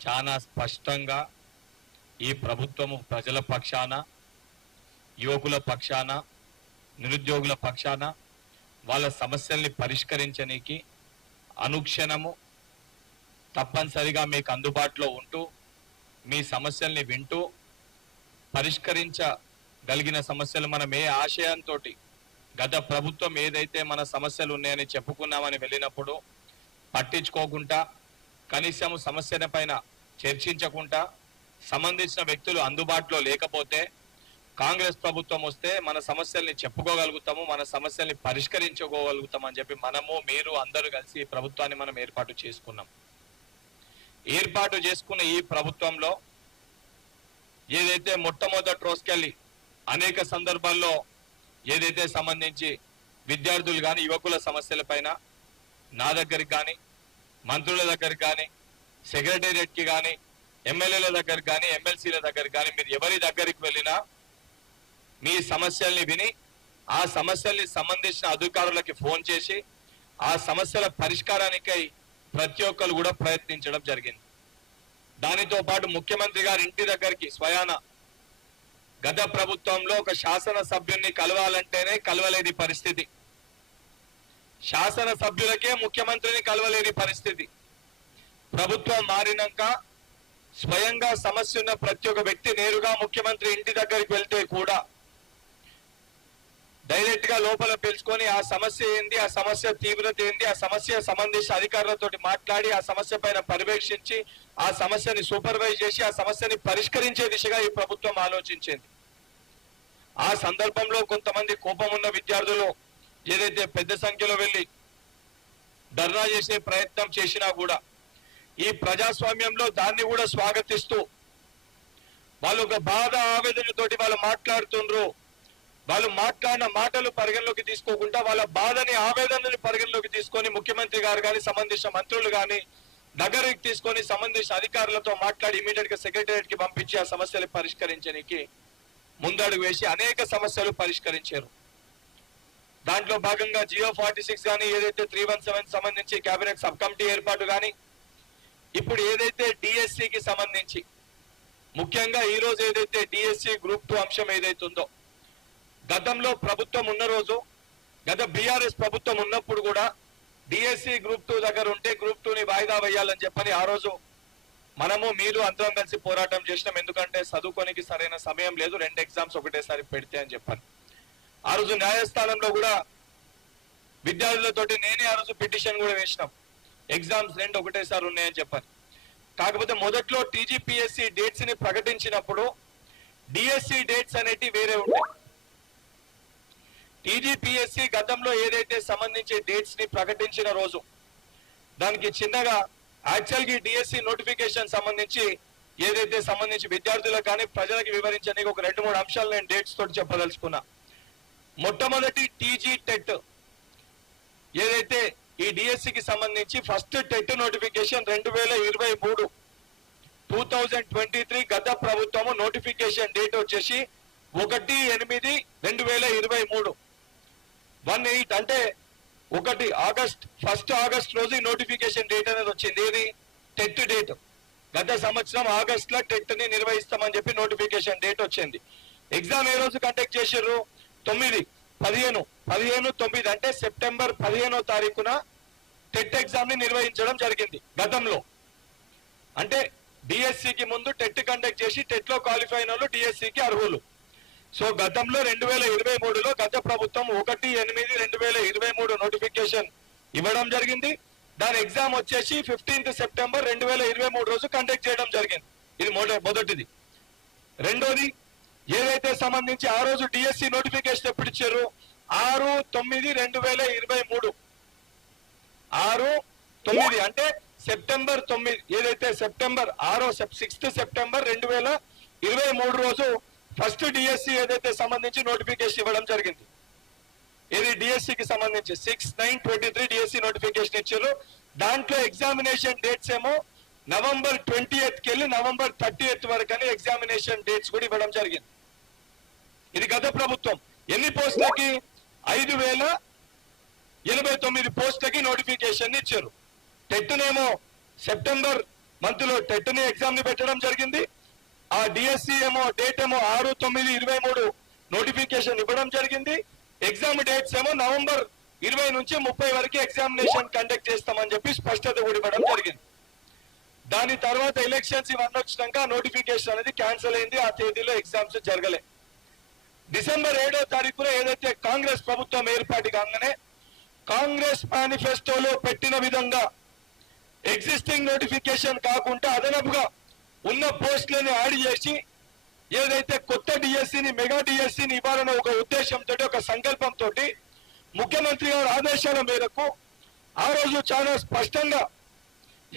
చాలా స్పష్టంగా ఈ ప్రభుత్వము ప్రజల పక్షాన, యువకుల పక్షాన, నిరుద్యోగుల పక్షాన వాళ్ళ సమస్యల్ని పరిష్కరించడానికి అనుక్షణము తప్పనిసరిగా మీకు అందుబాటులో ఉంటూ మీ సమస్యల్ని వింటూ పరిష్కరించగలిగిన సమస్యలు మనం ఏ ఆశయంతో గత ప్రభుత్వం ఏదైతే మన సమస్యలు ఉన్నాయని చెప్పుకున్నామని వెళ్ళినప్పుడు పట్టించుకోకుండా కనీసం సమస్యల పైన చర్చించకుండా సంబంధించిన వ్యక్తులు అందుబాటులో లేకపోతే కాంగ్రెస్ ప్రభుత్వం వస్తే మన సమస్యల్ని చెప్పుకోగలుగుతాము, మన సమస్యల్ని పరిష్కరించుకోగలుగుతాం అని చెప్పి మనము మీరు అందరూ కలిసి ప్రభుత్వాన్ని మనం ఏర్పాటు చేసుకున్నాం. ఏర్పాటు చేసుకున్న ఈ ప్రభుత్వంలో ఏదైతే మొట్టమొదటి రోజుకెళ్ళి అనేక సందర్భాల్లో ఏదైతే సంబంధించి విద్యార్థులు కానీ యువకుల సమస్యల పైన నా దగ్గరికి కానీ మంత్రుల దగ్గరికి కానీ సెక్రటేరియట్కి కానీ ఎమ్మెల్యేల దగ్గరికి కానీ ఎమ్మెల్సీల దగ్గరికి కానీ మీరు ఎవరి దగ్గరికి వెళ్ళినా మీ సమస్యల్ని విని ఆ సమస్యల్ని సంబంధించిన అధికారులకి ఫోన్ చేసి ఆ సమస్యల పరిష్కారానికై ప్రతి ఒక్కరు కూడా ప్రయత్నించడం జరిగింది. దానితో పాటు ముఖ్యమంత్రి గారి ఇంటి దగ్గరికి స్వయాన గత ప్రభుత్వంలో ఒక శాసన సభ్యుల్ని కలవాలంటేనే కలవలేని పరిస్థితి, శాసన సభ్యులకే ముఖ్యమంత్రిని కలవలేని పరిస్థితి. ప్రభుత్వం మారినాక స్వయంగా సమస్య ఉన్న ప్రతి ఒక్క వ్యక్తి నేరుగా ముఖ్యమంత్రి ఇంటి దగ్గరికి వెళ్తే కూడా డైరెక్ట్ గా లోపల పిలుచుకొని ఆ సమస్య ఏంది, ఆ సమస్య తీవ్రత ఏంది, ఆ సమస్య సంబంధించిన అధికారులతో మాట్లాడి ఆ సమస్య పైన పర్యవేక్షించి ఆ సమస్యని సూపర్వైజ్ చేసి ఆ సమస్యని పరిష్కరించే దిశగా ఈ ప్రభుత్వం ఆలోచించింది. ఆ సందర్భంలో కొంతమంది కోపం ఉన్న విద్యార్థులు ఏదైతే పెద్ద సంఖ్యలో వెళ్ళి ధర్నా చేసే ప్రయత్నం చేసినా కూడా ఈ ప్రజాస్వామ్యంలో దాన్ని కూడా స్వాగతిస్తూ వాళ్ళు ఒక బాధ ఆవేదనతోటి వాళ్ళు మాట్లాడుతుండ్రు. వాళ్ళు మాట్లాడిన మాటలు పరిగణలోకి తీసుకోకుండా వాళ్ళ బాధని ఆవేదనని పరిగణలోకి తీసుకొని ముఖ్యమంత్రి గారు కానీ సంబంధించిన మంత్రులు కానీ దగ్గరికి తీసుకొని సంబంధించిన అధికారులతో మాట్లాడి ఇమీడియట్ గా సెక్రటేరియట్ కి పంపించి ఆ సమస్యలు పరిష్కరించడానికి ముందడుగు వేసి అనేక సమస్యలు పరిష్కరించారు. దాంట్లో భాగంగా జియో 46 కానీ ఏదైతే 317 సంబంధించి కేబినెట్ సబ్ కమిటీ ఏర్పాటు కానీ ఇప్పుడు ఏదైతే డిఎస్సికి సంబంధించి ముఖ్యంగా ఈ రోజు ఏదైతే డిఎస్సి గ్రూప్ 2 అంశం ఏదైతే ఉందో గతంలో ప్రభుత్వం ఉన్న రోజు గత బీఆర్ఎస్ ప్రభుత్వం ఉన్నప్పుడు కూడా డిఎస్సి గ్రూప్ 2 దగ్గర ఉంటే గ్రూప్ 2ని వాయిదా వేయాలని చెప్పని ఆ రోజు మనము మీరు అందరం కలిసి పోరాటం చేసినాం. ఎందుకంటే చదువుకోనికి సరైన సమయం లేదు, 2 ఎగ్జామ్స్ ఒకటేసారి పెడితే అని చెప్పాను. ఆ రోజు న్యాయస్థానంలో కూడా విద్యార్థులతోటి నేనే ఆ రోజు పిటిషన్ కూడా వేసినాం, ఎగ్జామ్స్ 2 ఒకటేసారి ఉన్నాయని చెప్పాను. కాకపోతే మొదట్లో టీజీపీఎస్సీ డేట్స్ ని ప్రకటించినప్పుడు డిఎస్సి డేట్స్ అనేటివి వేరే ఉంటాయి. టీజీపీఎస్సీ గతంలో ఏదైతే సంబంధించి డేట్స్ ని ప్రకటించిన రోజు దానికి చిన్నగా యాక్చువల్ గా డిఎస్సి నోటిఫికేషన్ సంబంధించి ఏదైతే సంబంధించి విద్యార్థులకు కానీ ప్రజలకు వివరించడానికి ఒక 2-3 అంశాలు నేను డేట్స్ తోటి చెప్పదలుచుకున్నా. మొట్టమొదటి టీజీ టెట్ ఏదైతే ఈ డిఎస్సికి సంబంధించి ఫస్ట్ టెట్ నోటిఫికేషన్ 2023 గత ప్రభుత్వము నోటిఫికేషన్ డేట్ వచ్చేసి 1/8/2023 18 అంటే 1 ఆగస్ట్ 1 ఆగస్ట్ రోజు ఈ నోటిఫికేషన్ డేట్ అనేది వచ్చింది. ఇది టెట్ డేట్. గత సంవత్సరం ఆగస్ట్ లో టెట్ ని నిర్వహిస్తామని చెప్పి నోటిఫికేషన్ డేట్ వచ్చింది. ఎగ్జామ్ ఏ రోజు కండక్ట్ చేశారు? 15/9 అంటే సెప్టెంబర్ 15వ తారీఖున టెట్ ఎగ్జామ్ ని నిర్వహించడం జరిగింది గతంలో. అంటే డిఎస్సికి ముందు టెట్ కండక్ట్ చేసి టెట్ లో క్వాలిఫై అయిన వాళ్ళు డిఎస్సికి అర్హులు. సో గతంలో 2023లో గత ప్రభుత్వం 1/8/2023 నోటిఫికేషన్ ఇవ్వడం జరిగింది. దాని ఎగ్జామ్ వచ్చేసి 15 సెప్టెంబర్ 2023 రోజు కండక్ట్ చేయడం జరిగింది. ఇది మొదటిది. రెండోది ఏదైతే సంబంధించి ఆ రోజు డిఎస్సి నోటిఫికేషన్ ఎప్పుడు ఇచ్చారు? 6/9/2023 6/9 అంటే సెప్టెంబర్ 9 ఏదైతే సెప్టెంబర్ 6 సెప్టెంబర్ 2023 రోజు ఫస్ట్ డిఎస్సి ఏదైతే సంబంధించి నోటిఫికేషన్ ఇవ్వడం జరిగింది. ఇది డిఎస్సికి సంబంధించి 6/9/23 డిఎస్సి నోటిఫికేషన్ ఇచ్చారు. దాంట్లో ఎగ్జామినేషన్ డేట్స్ ఏమో నవంబర్ 20కి వెళ్ళి నవంబర్ 30 వరకు అని ఎగ్జామినేషన్ డేట్స్ కూడా ఇవ్వడం జరిగింది. ఇది గత ప్రభుత్వం. ఎన్ని పోస్టులకి? 5089 పోస్టులకి నోటిఫికేషన్ ఇచ్చారు. టెట్నేమో సెప్టెంబర్ మంత్ లో టెట్ ని ఎగ్జామ్ ని పెట్టడం జరిగింది. ఆ డిఎస్సి ఏమో డేట్ ఏమో 6/9/23 నోటిఫికేషన్ ఇవ్వడం జరిగింది. ఎగ్జామ్ డేట్స్ ఏమో నవంబర్ 20 నుంచి 30 వరకు ఎగ్జామినేషన్ కండక్ట్ చేస్తామని చెప్పి స్పష్టత కూడా ఇవ్వడం జరిగింది. దాని తర్వాత ఎలక్షన్స్ ఇవన్నీ వచ్చినాక నోటిఫికేషన్ అనేది క్యాన్సిల్ అయింది. ఆ తేదీలో ఎగ్జామ్స్ జరగలే. డిసెంబర్ 7వ తారీఖున ఏదైతే కాంగ్రెస్ ప్రభుత్వం ఏర్పాటు కాగానే కాంగ్రెస్ మేనిఫెస్టోలో పెట్టిన విధంగా ఎగ్జిస్టింగ్ నోటిఫికేషన్ కాకుండా అదనపుగా ఉన్న పోస్టులను యాడ్ చేసి ఏదైతే కొత్త డిఎస్సిని మెగా డిఎస్సిని ఇవ్వాలన్న ఒక ఉద్దేశంతో ఒక సంకల్పంతో ముఖ్యమంత్రి గారి ఆదేశాల మేరకు ఆ రోజు చాలా స్పష్టంగా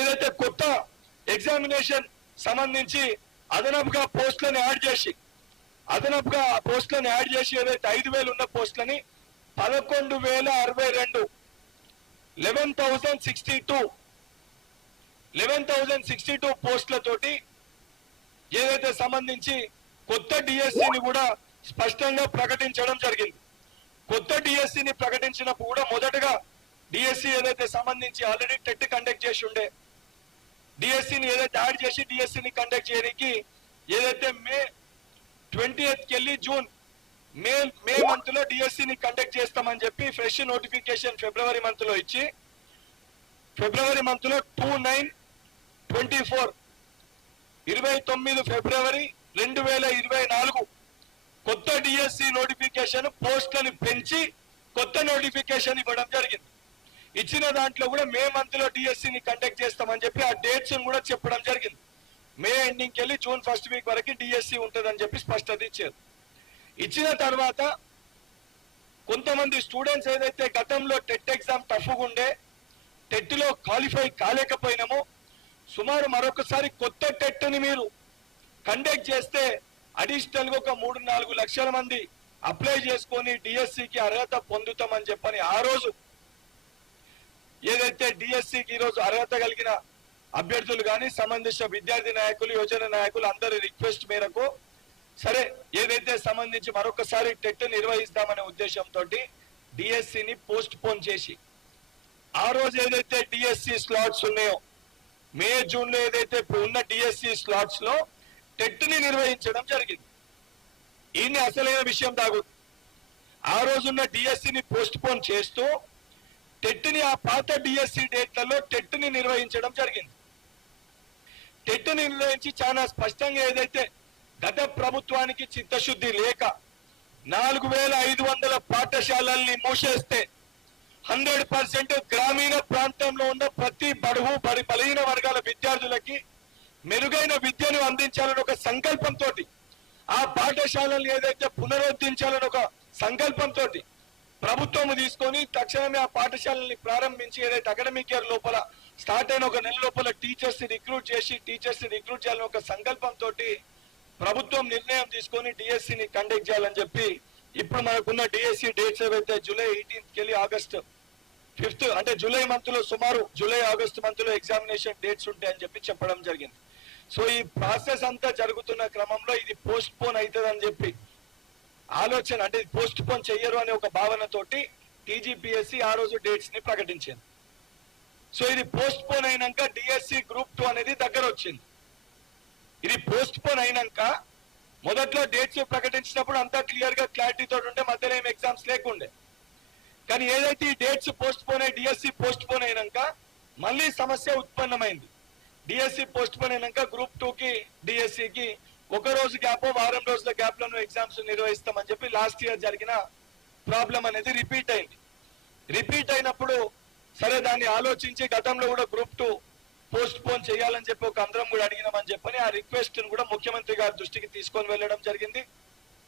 ఏదైతే కొత్త ఎగ్జామినేషన్ సంబంధించి అదనపుగా పోస్టులను యాడ్ చేసి ఏదైతే 5,000 ఉన్న పోస్టులని 11,062 11,062 పోస్టులతోటి ఏదైతే సంబంధించి కొత్త డిఎస్సిని కూడా స్పష్టంగా ప్రకటించడం జరిగింది. కొత్త డిఎస్సిని ప్రకటించినప్పుడు కూడా మొదటగా డిఎస్సి ఏదైతే సంబంధించి ఆల్రెడీ టెట్ కండక్ట్ చేసి ఉండే డిఎస్సిని ఏదైతే యాడ్ చేసి డిఎస్సిని కండక్ట్ చేయడానికి ఏదైతే మే 20th వెళ్ళి జూన్ మే మంత్ లో డిఎస్సిని కండక్ట్ చేస్తామని చెప్పి ఫ్రెష్ నోటిఫికేషన్ ఫిబ్రవరి మంత్ లో ఇచ్చి ఫిబ్రవరి మంత్ లో 29 ఫిబ్రవరి 2024 కొత్త డిఎస్సి నోటిఫికేషన్ పోస్టులను పెంచి కొత్త నోటిఫికేషన్ ఇవ్వడం జరిగింది. ఇచ్చిన దాంట్లో కూడా మే మంత్ లో డిఎస్సిని కండక్ట్ చేస్తామని చెప్పి ఆ డేట్స్ కూడా చెప్పడం జరిగింది. మే ఎండింగ్కి వెళ్ళి జూన్ ఫస్ట్ వీక్ వరకు డిఎస్సి ఉంటుందని చెప్పి స్పష్టత ఇచ్చారు. ఇచ్చిన తర్వాత కొంతమంది స్టూడెంట్స్ ఏదైతే గతంలో టెట్ ఎగ్జామ్ టఫ్గా ఉండే టెట్ లో క్వాలిఫై కాలేకపోయినామో సుమారు మరొకసారి కొత్త టెట్ని మీరు కండక్ట్ చేస్తే అడిషనల్ గా ఒక 3-4 లక్షల మంది అప్లై చేసుకొని డిఎస్సికి అర్హత పొందుతామని చెప్పని ఆ రోజు ఏదైతే డిఎస్సికి ఈ రోజు అర్హత కలిగిన అభ్యర్థులు కానీ సంబంధించిన విద్యార్థి నాయకులు యువజన నాయకులు అందరి రిక్వెస్ట్ మేరకు సరే ఏదైతే సంబంధించి మరొకసారి టెట్ నిర్వహిస్తామనే ఉద్దేశంతో డిఎస్సిని పోస్ట్ పోన్ చేసి ఆ రోజు ఏదైతే డిఎస్సి స్లాట్స్ ఉన్నాయో మే జూన్ లో ఏదైతే ఉన్న డిఎస్సి స్లాట్స్ లో టెట్ ని నిర్వహించడం జరిగింది. ఈయన అసలైన విషయం దాగు ఆ రోజున్న డిఎస్సిని పోస్ట్ పోన్ చేస్తూ టెట్ ని ఆ పాత డిఎస్సి డేట్లలో టెట్ ని నిర్వహించడం జరిగింది. టెట్ ని నిర్వహించి చాలా స్పష్టంగా ఏదైతే గత ప్రభుత్వానికి చిత్తశుద్ధి లేక 4,500 పాఠశాలల్ని మూసేస్తే 100% గ్రామీణ ప్రాంతంలో ఉన్న ప్రతి బలహీన వర్గాల విద్యార్థులకి మెరుగైన విద్యను అందించాలని ఒక సంకల్పంతో ఆ పాఠశాలలు ఏదైతే పునరుద్ధరించాలని ఒక సంకల్పంతో ప్రభుత్వం తీసుకొని తక్షణమే ఆ పాఠశాలని ప్రారంభించి ఏదైతే అకాడమిక్ ఇయర్ లోపల స్టార్ట్ అయిన ఒక నెల లోపల టీచర్స్ ని రిక్రూట్ చేయాలని ఒక సంకల్పంతో ప్రభుత్వం నిర్ణయం తీసుకొని డిఎస్సిని కండక్ట్ చేయాలని చెప్పి ఇప్పుడు మనకున్న డిఎస్సి డేట్స్ ఏవైతే జూలై 18th వెళ్ళి ఆగస్ట్ 5th అంటే జూలై మంత్ లో సుమారు జూలై ఆగస్ట్ మంత్ లో ఎగ్జామినేషన్ డేట్స్ ఉంటాయని చెప్పి చెప్పడం జరిగింది. సో ఈ ప్రాసెస్ అంతా జరుగుతున్న క్రమంలో ఇది పోస్ట్ పోన్ అవుతుంది అని చెప్పి ఆలోచన అంటే పోస్ట్ పోన్ చెయ్యరు అనే ఒక భావనతోటి టీజీపీఎస్సీ ఆ రోజు డేట్స్ ని ప్రకటించింది. సో ఇది పోస్ట్ పోన్ అయినాక డిఎస్సి గ్రూప్ 2 అనేది దగ్గర వచ్చింది. ఇది పోస్ట్ పోన్ అయినాక మొదట్లో డేట్స్ ప్రకటించినప్పుడు అంతా క్లియర్ గా క్లారిటీ తోటి ఉంటే మధ్యలో ఏం ఎగ్జామ్స్ లేకుండే. కానీ ఏదైతే ఈ డేట్స్ పోస్ట్ పోన్ అయ్యి డిఎస్సి పోస్ట్ పోన్ అయినాక మళ్ళీ సమస్య ఉత్పన్నమైంది. డిఎస్సి పోస్ట్ పోన్ అయినాక గ్రూప్ 2కి డిఎస్సికి ఒక రోజు గ్యాప్ వారం రోజుల గ్యాప్ లో ఎగ్జామ్స్ నిర్వహిస్తామని చెప్పి లాస్ట్ ఇయర్ జరిగిన ప్రాబ్లం అనేది రిపీట్ అయింది. రిపీట్ అయినప్పుడు సరే దాన్ని ఆలోచించి గతంలో కూడా గ్రూప్ 2 పోస్ట్ పోన్ చేయాలని చెప్పి ఒక అందరం కూడా అడిగినామని చెప్పని ఆ రిక్వెస్ట్ కూడా ముఖ్యమంత్రి గారి దృష్టికి తీసుకొని వెళ్ళడం జరిగింది.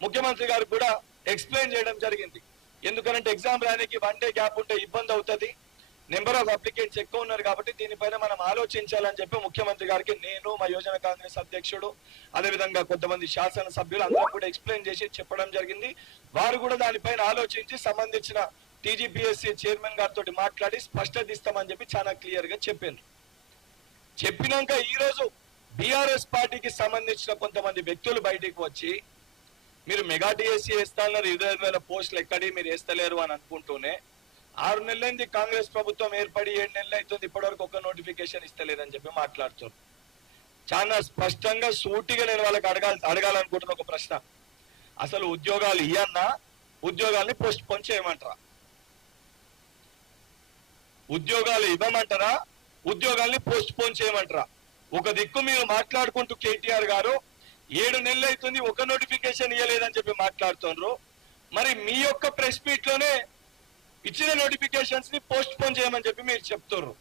ముఖ్యమంత్రి గారు కూడా ఎక్స్ప్లెయిన్ చేయడం జరిగింది. ఎందుకంటే ఎగ్జామ్ రానికి 1 డే గ్యాప్ ఉంటే ఇబ్బంది అవుతుంది, నెంబర్ ఆఫ్ అప్లికెంట్స్ ఎక్కువ ఉన్నారు కాబట్టి దీనిపైన మనం ఆలోచించాలని చెప్పి ముఖ్యమంత్రి గారికి నేను మా యువజన కాంగ్రెస్ అధ్యక్షుడు అదేవిధంగా కొంతమంది శాసన సభ్యులు అందరం కూడా ఎక్స్ప్లెయిన్ చేసి చెప్పడం జరిగింది. వారు కూడా దానిపైన ఆలోచించి సంబంధించిన టీజీపీఎస్సీ చైర్మన్ గారితో మాట్లాడి స్పష్టత ఇస్తామని చెప్పి చాలా క్లియర్ గా చెప్పారు. చెప్పినాక ఈ రోజు బీఆర్ఎస్ పార్టీకి సంబంధించిన కొంతమంది వ్యక్తులు బయటికి వచ్చి మీరు మెగా డిఎస్సీ వేస్తాన్నారు 25,000 పోస్టులు ఎక్కడి మీరు వేస్తలేరు అని అనుకుంటూనే 6 నెలలైంది కాంగ్రెస్ ప్రభుత్వం ఏర్పడి 7 నెలలు అవుతుంది, ఇప్పటివరకు ఒక నోటిఫికేషన్ ఇస్తలేదని చెప్పి మాట్లాడుతున్నారు. చాలా స్పష్టంగా సూటిగా నేను వాళ్ళకి అడగాలనుకుంటున్న ఒక ప్రశ్న, అసలు ఉద్యోగాలు ఇయ్యన్నా ఉద్యోగాల్ని పోస్ట్ పోన్ చేయమంటారా? ఉద్యోగాలు ఇవ్వమంటారా? ఉద్యోగాల్ని పోస్ట్ పోన్ చేయమంటారా? ఒక దిక్కు మీరు మాట్లాడుకుంటూ కేటీఆర్ గారు 7 నెలలు అవుతుంది ఒక నోటిఫికేషన్ ఇవ్వలేదని చెప్పి మాట్లాడుతున్నారు. మరి మీ యొక్క ప్రెస్ మీట్ లోనే ఇచ్చిన నోటిఫికేషన్స్ ని పోస్ట్ పోన్ చేయమని చెప్పి మీరు చెప్తున్నారు.